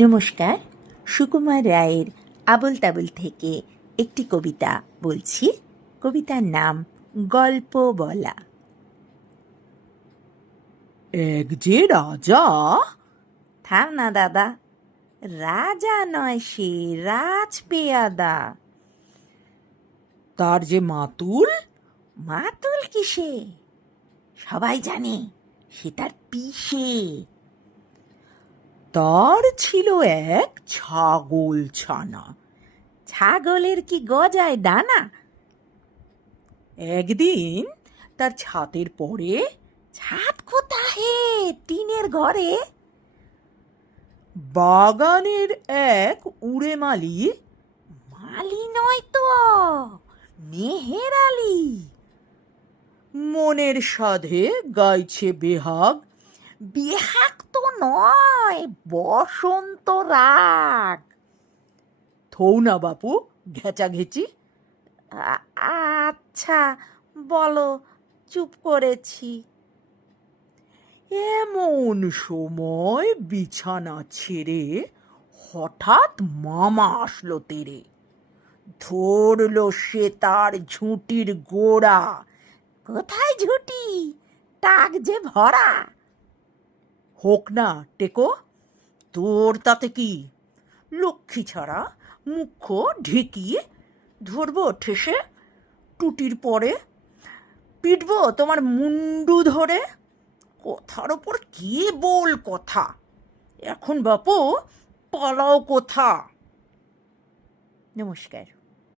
নমস্কার, সুকুমার রায়ের আবোল তাবোল থেকে একটি কবিতা বলছি। কবিতার নাম গল্প বলা। এক যে রাজা। থাম না দাদা, রাজা নয় সে, রাজপেয়াদা। তার যে মাতুল। মাতুল কিসে? সবাই জানে সে তার পিসে। তার ছিল এক ছাগল ছানা। ছাগলের কি গজায় ডানা? একদিন তার ছাতের পরে। ছাদ কোথায়? টিনের ঘরে। বাগানের এক উড়ে মালি। মালি নয় তো, মেহের আলী। মনের সাধে গাইছে বেহাগ। বেহাগ তো নয়, বসন্ত রাগ। থৌ না বাপু, ঘেঁচাঘেঁচি। আচ্ছা বলো, চুপ করেছি। এমন সময় বিছানা ছেড়ে হঠাৎ মামা আসলো তেরে। ধরলো সে তার ঝুঁটির গোড়া। কোথায় ঝুটি? টাক যে ভরা। হোক না টেকো, তোর তাতে কি? লক্ষ্মী ছাড়া মুখ ঢেকিয়ে ধরবো ঠেসে টুটির পরে। পিটবো তোমার মুন্ডু ধরে। কথার ওপর কি বল কথা, এখন বাপু পালাও কোথা। নমস্কার।